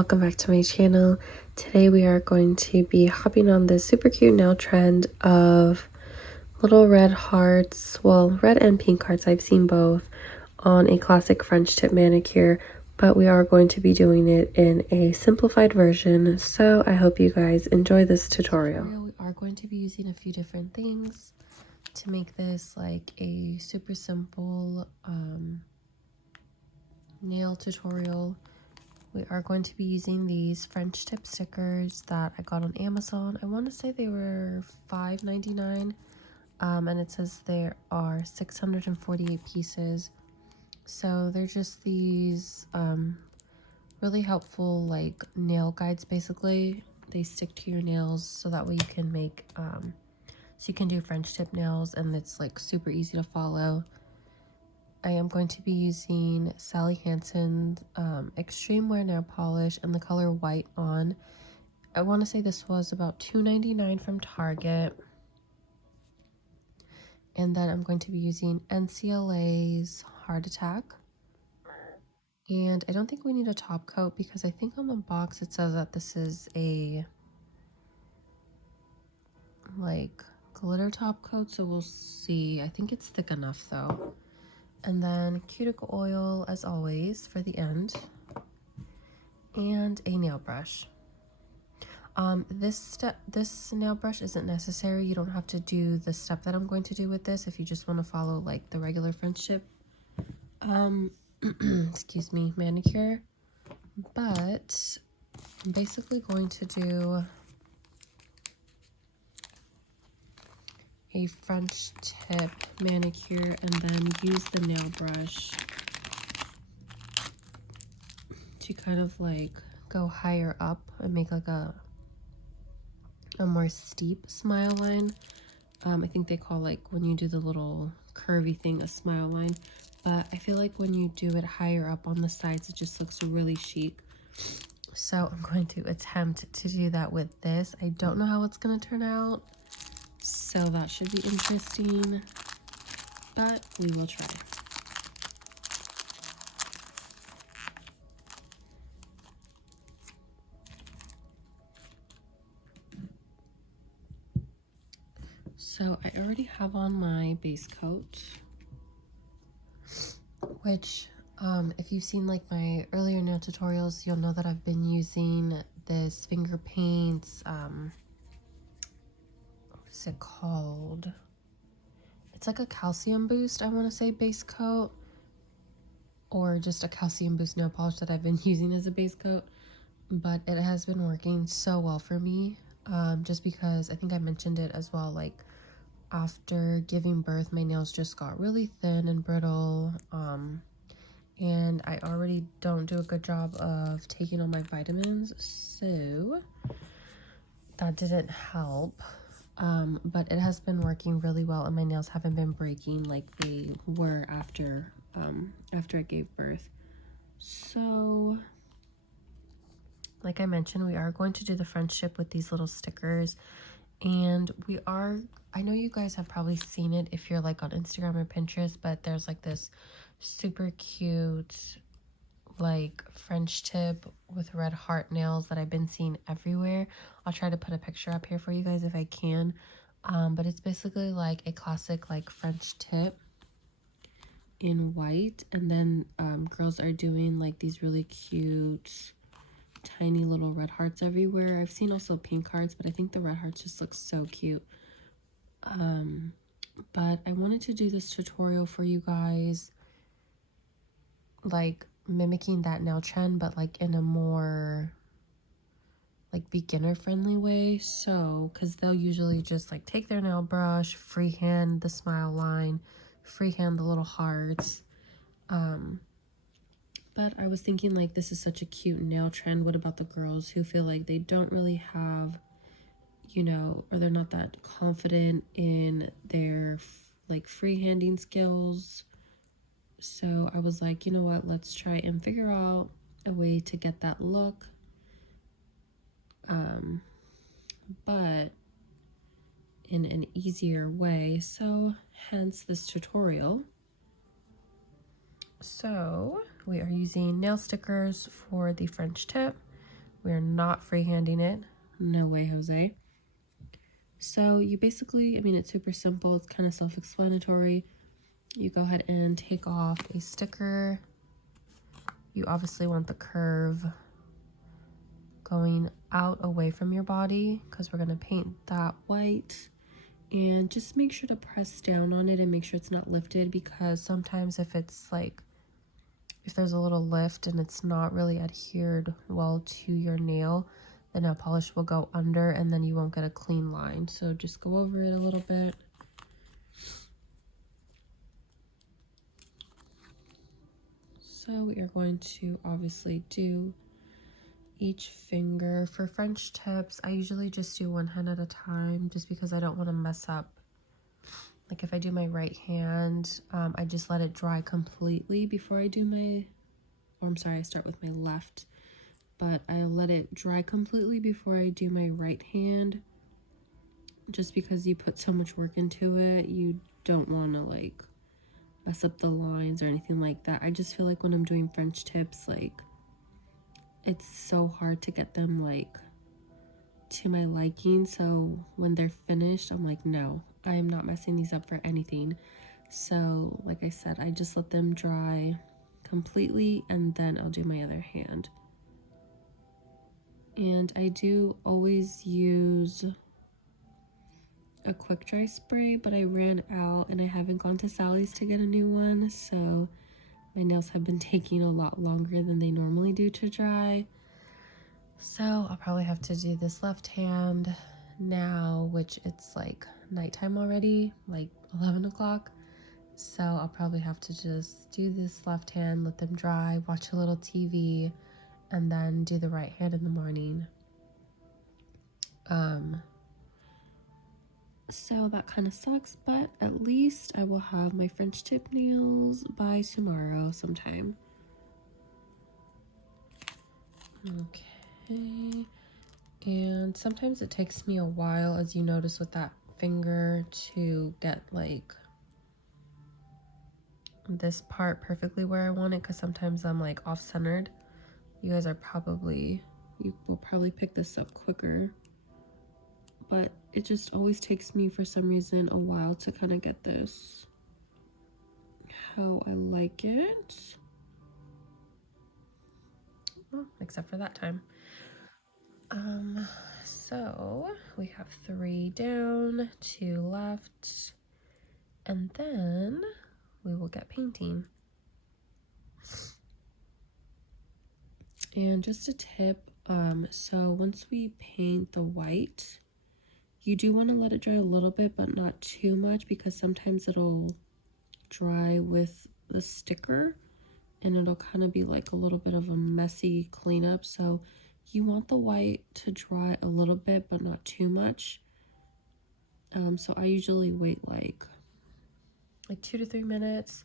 welcome back to my channel. Today we are going to be hopping on this super cute nail trend of little red hearts, well, red and pink hearts, I've seen both, on a classic French tip manicure, but we are going to be doing it in a simplified version, so I hope you guys enjoy this tutorial. We are going to be using a few different things to make this like a super simple nail tutorial. We are going to be using these French tip stickers that I got on Amazon. I want to say they were $5.99, and it says there are 648 pieces. So they're just these really helpful like nail guides. Basically, they stick to your nails so that way you can make so you can do French tip nails, and it's like super easy to follow. I am going to be using Sally Hansen's Extreme Wear Nail Polish in the color White On. I want to say this was about $2.99 from Target. And then I'm going to be using NCLA's Heart Attack. And I don't think we need a top coat because I think on the box it says that this is a like glitter top coat, so we'll see. I think it's thick enough though. And then cuticle oil as always for the end, and a nail brush. This nail brush isn't necessary. You don't have to do the step that I'm going to do with this if you just want to follow like the regular French tip excuse me, manicure. But I'm basically going to do a French tip manicure and then use the nail brush to kind of like go higher up and make like a more steep smile line. I think they call like when you do the little curvy thing a smile line, but I feel like when you do it higher up on the sides it just looks really chic. So I'm going to attempt to do that with this. I don't know how it's going to turn out, so that should be interesting, but we will try. So I already have on my base coat, which if you've seen like my earlier nail tutorials, you'll know that I've been using this finger paints, what is it called? It's like a calcium boost, I want to say, base coat, or just a calcium boost nail polish that I've been using as a base coat, but it has been working so well for me, just because I think I mentioned it as well, like after giving birth my nails just got really thin and brittle, and I already don't do a good job of taking all my vitamins, so that didn't help. But it has been working really well, and my nails haven't been breaking like they were after I gave birth. So like I mentioned, we are going to do the French tip with these little stickers, and I know you guys have probably seen it if you're like on Instagram or Pinterest, but there's like this super cute like French tip with red heart nails that I've been seeing everywhere. I'll try to put a picture up here for you guys if I can, but it's basically like a classic like French tip in white, and then girls are doing like these really cute tiny little red hearts everywhere. I've seen also pink hearts, but I think the red hearts just look so cute. But I wanted to do this tutorial for you guys, like mimicking that nail trend, but like in a more like beginner friendly way. So because they'll usually just like take their nail brush, freehand the smile line, freehand the little hearts, but I was thinking like this is such a cute nail trend. What about the girls who feel like they don't really have, you know, or they're not that confident in their like freehanding skills? So I was like, you know what, let's try and figure out a way to get that look, but in an easier way, so hence this tutorial. So we are using nail stickers for the French tip, We're not freehanding it. No way, Jose. So you basically, I mean, it's super simple. It's kind of self-explanatory. You go ahead and take off a sticker. You obviously want the curve going out away from your body because we're going to paint that white. And just make sure to press down on it and make sure it's not lifted, because sometimes if it's like, if there's a little lift and it's not really adhered well to your nail, the nail polish will go under and then you won't get a clean line. So just go over it a little bit. So we are going to obviously do each finger. For French tips, I usually just do one hand at a time just because I don't want to mess up. Like if I do my right hand, I just let it dry completely before I do my, or I'm sorry, I start with my left, but I let it dry completely before I do my right hand, just because you put so much work into it. You don't want to like mess up the lines or anything like that. I just feel like when I'm doing French tips, like it's so hard to get them like to my liking. So when they're finished, I'm like, no, I'm not messing these up for anything. So like I said, I just let them dry completely and then I'll do my other hand. And I do always use a quick dry spray, but I ran out and I haven't gone to Sally's to get a new one, so my nails have been taking a lot longer than they normally do to dry. So I'll probably have to do this left hand now, which it's like nighttime already, like 11 o'clock. So I'll probably have to just do this left hand, let them dry, watch a little TV, and then do the right hand in the morning. So that kind of sucks, but at least I will have my French tip nails by tomorrow sometime. Okay, and sometimes it takes me a while, as you notice with that finger, to get like this part perfectly where I want it, because sometimes I'm like off-centered. You guys are probably, you will probably pick this up quicker, but it just always takes me for some reason a while to kind of get this how I like it. Well, except for that time. So we have 3 down, 2 left, and then we will get painting. And just a tip, so once we paint the white, you do want to let it dry a little bit, but not too much, because sometimes it'll dry with the sticker and it'll kind of be like a little bit of a messy cleanup. So you want the white to dry a little bit, but not too much. So I usually wait like 2 to 3 minutes.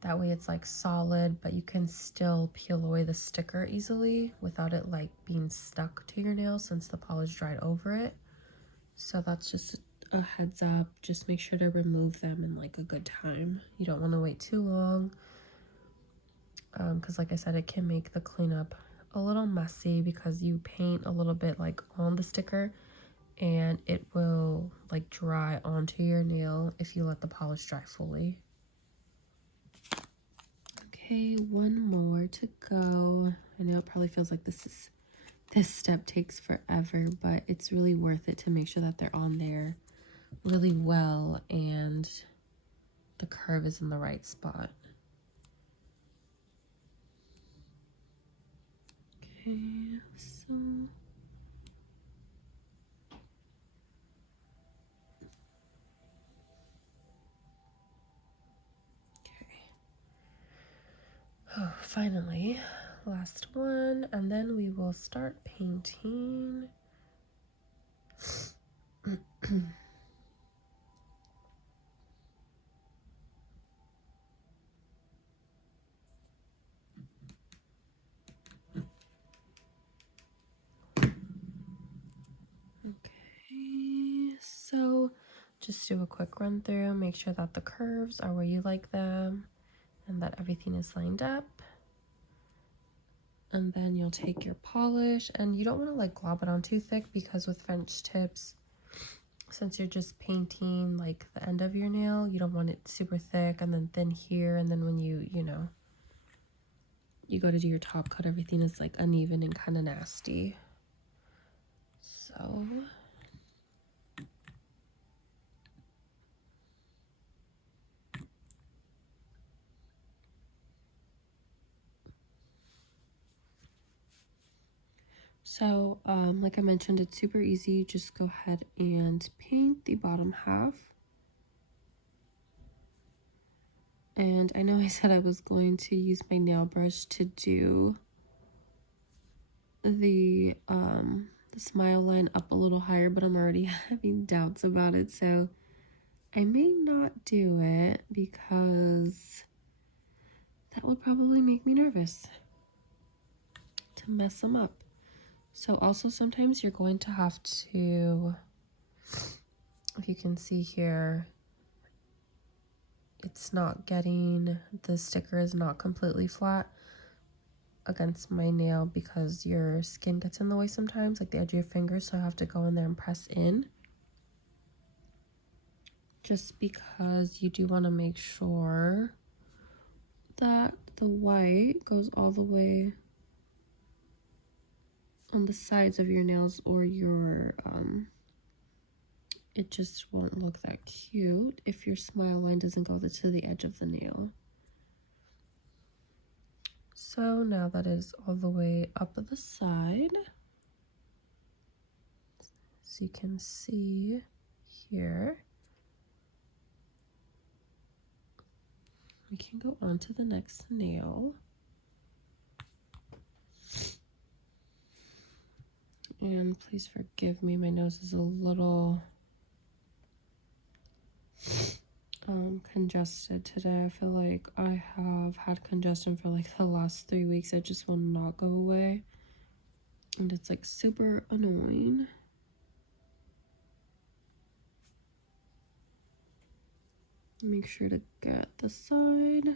That way it's like solid, but you can still peel away the sticker easily without it like being stuck to your nail since the polish dried over it. So that's just a heads up. Just make sure to remove them in like a good time. You don't want to wait too long, because like I said, it can make the cleanup a little messy because you paint a little bit like on the sticker and it will like dry onto your nail if you let the polish dry fully. Okay, one more to go. I know it probably feels like this step takes forever, but it's really worth it to make sure that they're on there really well and the curve is in the right spot. Okay, so oh, finally, last one, and then we will start painting. Okay, so just do a quick run through, make sure that the curves are where you like them and that everything is lined up. And then you'll take your polish, and you don't want to like glob it on too thick, because with French tips, since you're just painting like the end of your nail, you don't want it super thick and then thin here, and then when you know, you go to do your top coat, everything is like uneven and kind of nasty. So like I mentioned, it's super easy. Just go ahead and paint the bottom half. And I know I said I was going to use my nail brush to do the smile line up a little higher, but I'm already having doubts about it, so I may not do it because that would probably make me nervous to mess them up. So also sometimes you're going to have to, if you can see here, it's not getting, the sticker is not completely flat against my nail because your skin gets in the way sometimes, like the edge of your fingers, so I have to go in there and press in. Just because you do want to make sure that the white goes all the way on the sides of your nails, or your it just won't look that cute if your smile line doesn't go to the edge of the nail. So now that is all the way up the side, as you can see here, we can go on to the next nail. And please forgive me, my nose is a little congested today. I feel like I have had congestion for like the last 3 weeks. It just will not go away, and it's like super annoying. Make sure to get the side.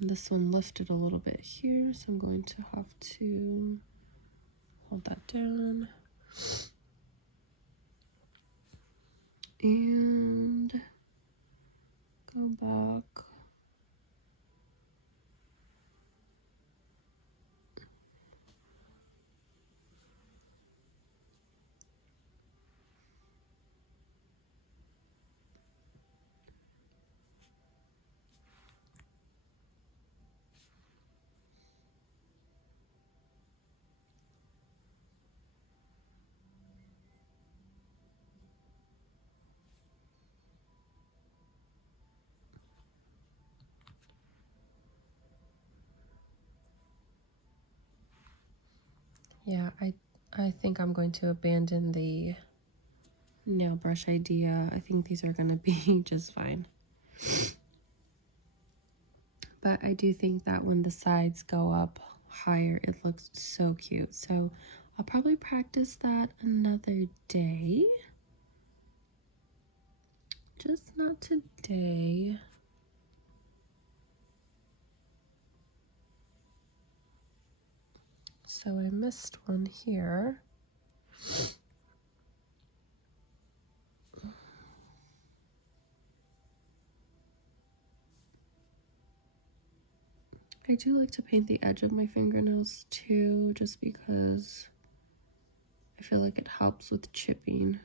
This one lifted a little bit here, so I'm going to have to hold that down and go back. Yeah, I think I'm going to abandon the nail brush idea. I think these are going to be just fine. But I do think that when the sides go up higher, it looks so cute. So I'll probably practice that another day. Just not today. So I missed one here. I do like to paint the edge of my fingernails too, just because I feel like it helps with chipping.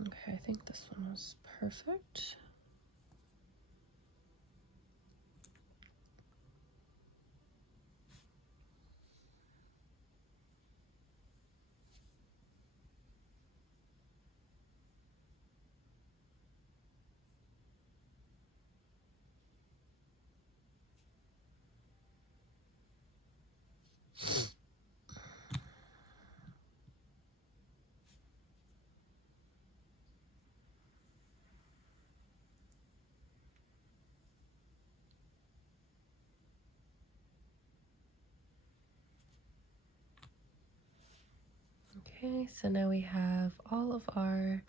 Okay, I think this one was perfect. Okay, so now we have all of our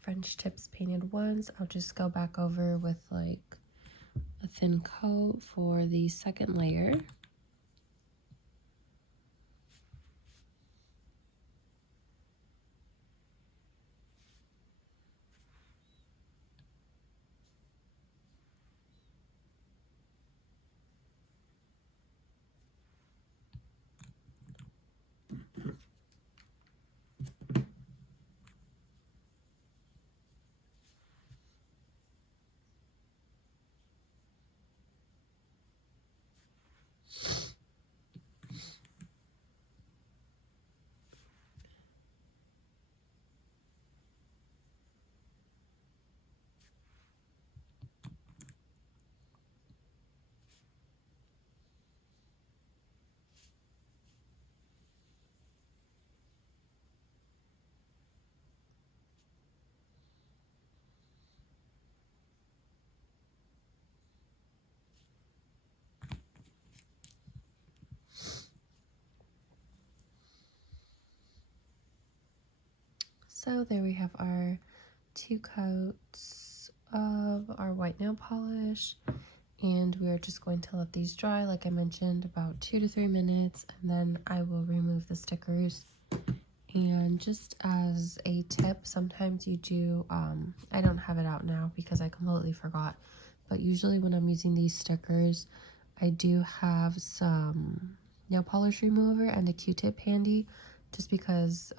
French tips painted once. I'll just go back over with like a thin coat for the second layer. So there we have our 2 coats of our white nail polish, and we are just going to let these dry, like I mentioned, about 2 to 3 minutes, and then I will remove the stickers. And just as a tip, sometimes you do, I don't have it out now because I completely forgot, but usually when I'm using these stickers, I do have some nail polish remover and a Q-tip handy, just because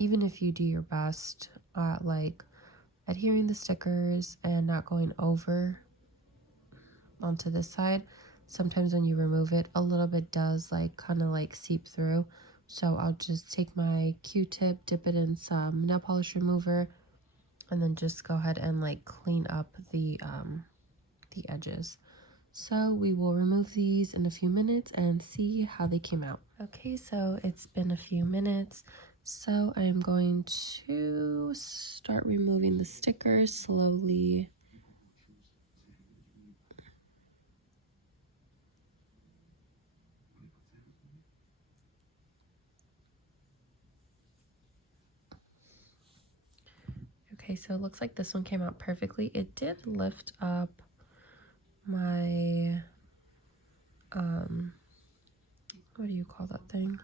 even if you do your best at like adhering the stickers and not going over onto this side, sometimes when you remove it, a little bit does like kind of like seep through. So I'll just take my Q-tip, dip it in some nail polish remover, and then just go ahead and like clean up the edges. So we will remove these in a few minutes and see how they came out. Okay, so it's been a few minutes. So I'm going to start removing the stickers slowly. Okay, so it looks like this one came out perfectly. It did lift up my, what do you call that thing?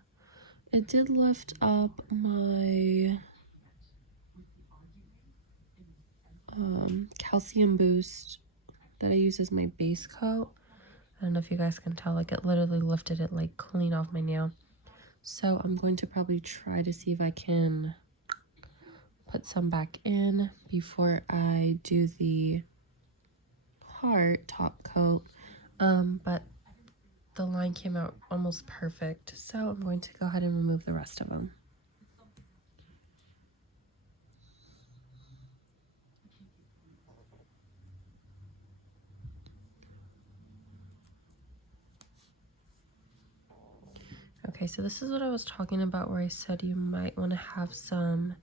It did lift up my calcium boost that I use as my base coat. I don't know if you guys can tell, like it literally lifted it like clean off my nail. So I'm going to probably try to see if I can put some back in before I do the heart top coat. But the line came out almost perfect, so I'm going to go ahead and remove the rest of them. Okay, so this is what I was talking about where I said you might want to have some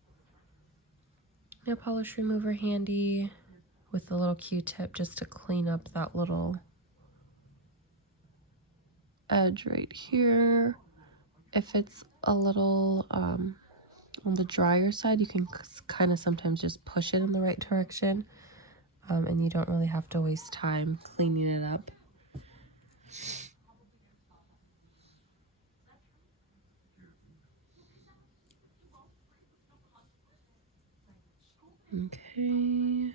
nail polish remover handy with the little Q-tip just to clean up that little edge right here. If it's a little on the drier side, you can kind of sometimes just push it in the right direction, and you don't really have to waste time cleaning it up. Okay.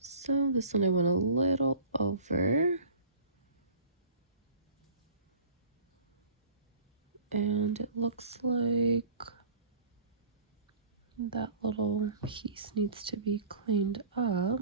So this one I went a little over. And it looks like that little piece needs to be cleaned up.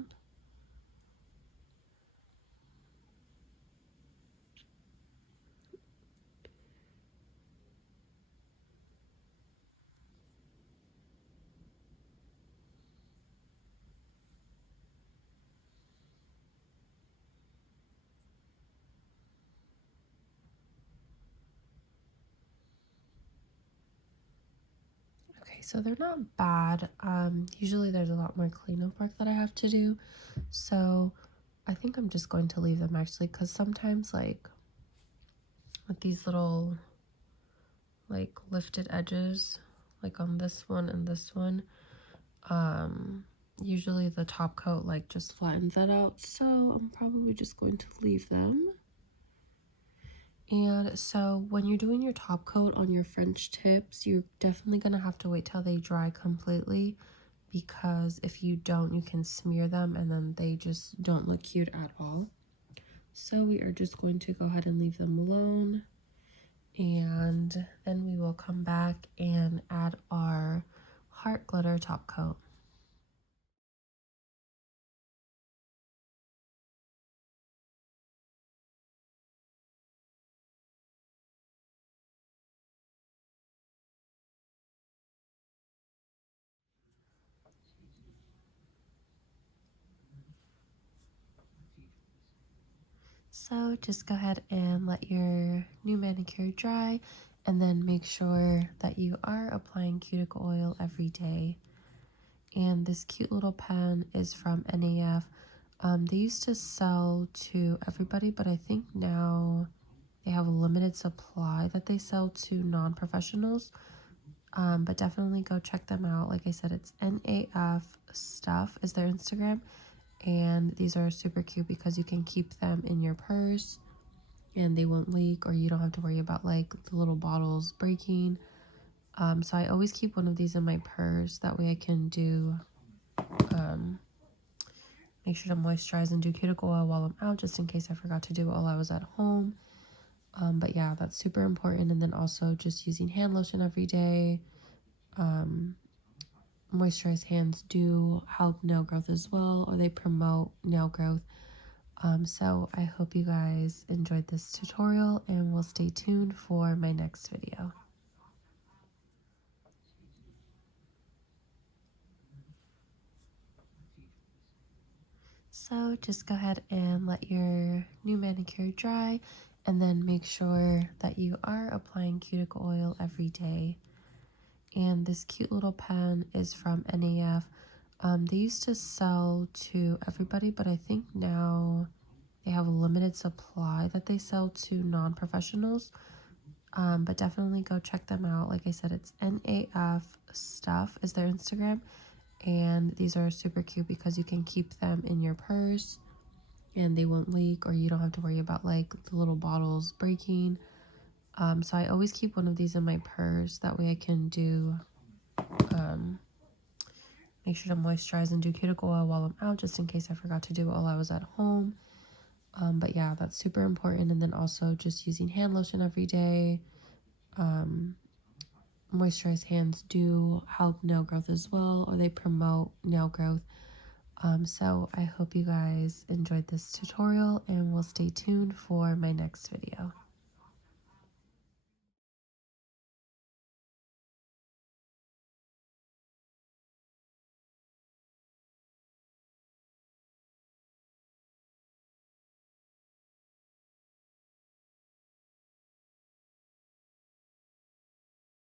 Okay, so they're not bad. Usually there's a lot more cleanup work that I have to do. So I think I'm just going to leave them actually, because sometimes like with these little like lifted edges, like on this one and this one, usually the top coat like just flattens that out, so I'm probably just going to leave them. And so when you're doing your top coat on your French tips, you're definitely going to have to wait till they dry completely, because if you don't, you can smear them and then they just don't look cute at all. So we are just going to go ahead and leave them alone, and then we will come back and add our heart glitter top coat. So just go ahead and let your new manicure dry, and then make sure that you are applying cuticle oil every day. And this cute little pen is from NAF. They used to sell to everybody, but I think now they have a limited supply that they sell to non-professionals. But definitely go check them out. Like I said, it's NAF Stuff is their Instagram. And these are super cute because you can keep them in your purse and they won't leak, or you don't have to worry about like the little bottles breaking. So I always keep one of these in my purse. That way I can do, make sure to moisturize and do cuticle oil while I'm out, just in case I forgot to do it while I was at home. But yeah, that's super important. And then also just using hand lotion every day. Moisturized hands do help nail growth as well, or they promote nail growth. So I hope you guys enjoyed this tutorial, and will stay tuned for my next video. So just go ahead and let your new manicure dry, and then make sure that you are applying cuticle oil every day. And this cute little pen is from NAF. They used to sell to everybody, but I think now they have a limited supply that they sell to non-professionals. But definitely go check them out. Like I said, it's NAF Stuff is their Instagram. And these are super cute because you can keep them in your purse and they won't leak, or you don't have to worry about like the little bottles breaking. So I always keep one of these in my purse. That way I can do, make sure to moisturize and do cuticle oil while I'm out, just in case I forgot to do it while I was at home. But yeah, that's super important. And then also just using hand lotion every day. Moisturized hands do help nail growth as well, or they promote nail growth. So I hope you guys enjoyed this tutorial, and will stay tuned for my next video.